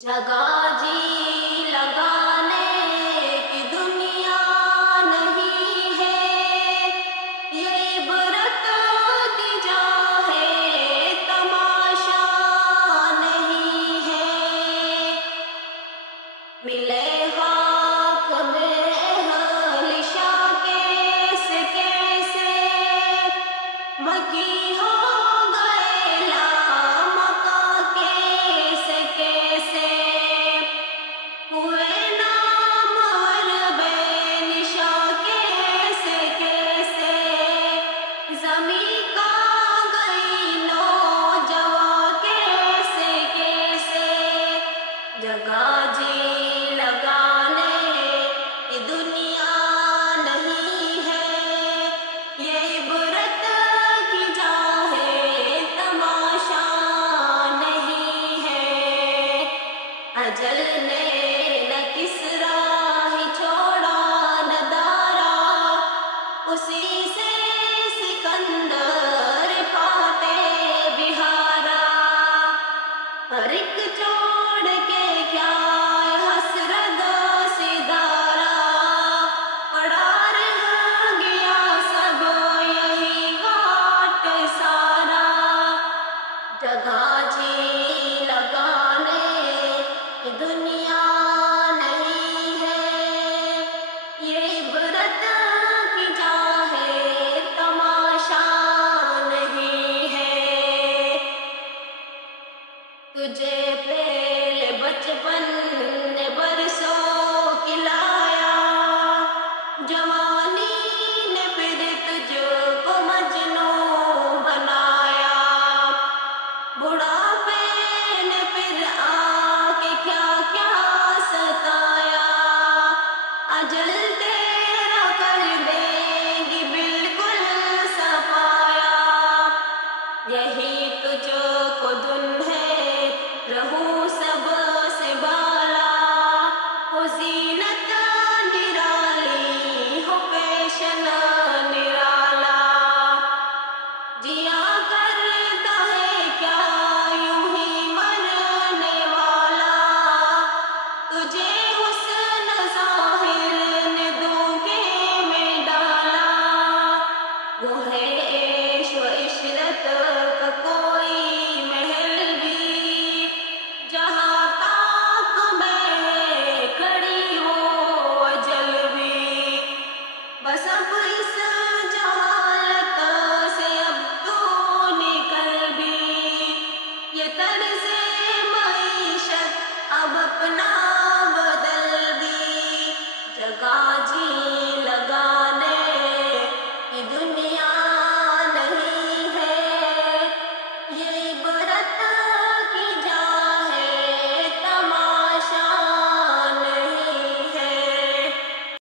جگہ جی لگانے کی دنیا نہیں ہے، یہ عبرت دی جا ہے، تماشا نہیں ہے۔ ملے خاک میں اہل شاہ کیسے کیسے، مکی ہو گئے لامکا کیسے کیسے، ہوئے نامور بے نشاں کیسے کیسے، زمیں کا گئی نوجواں کیسے کیسے۔ جگہ جی لگانے کی دنیا نہیں ہے، یہ عبرت کی جا ہے، تماشا نہیں ہے۔ اجل نے نہ کسرا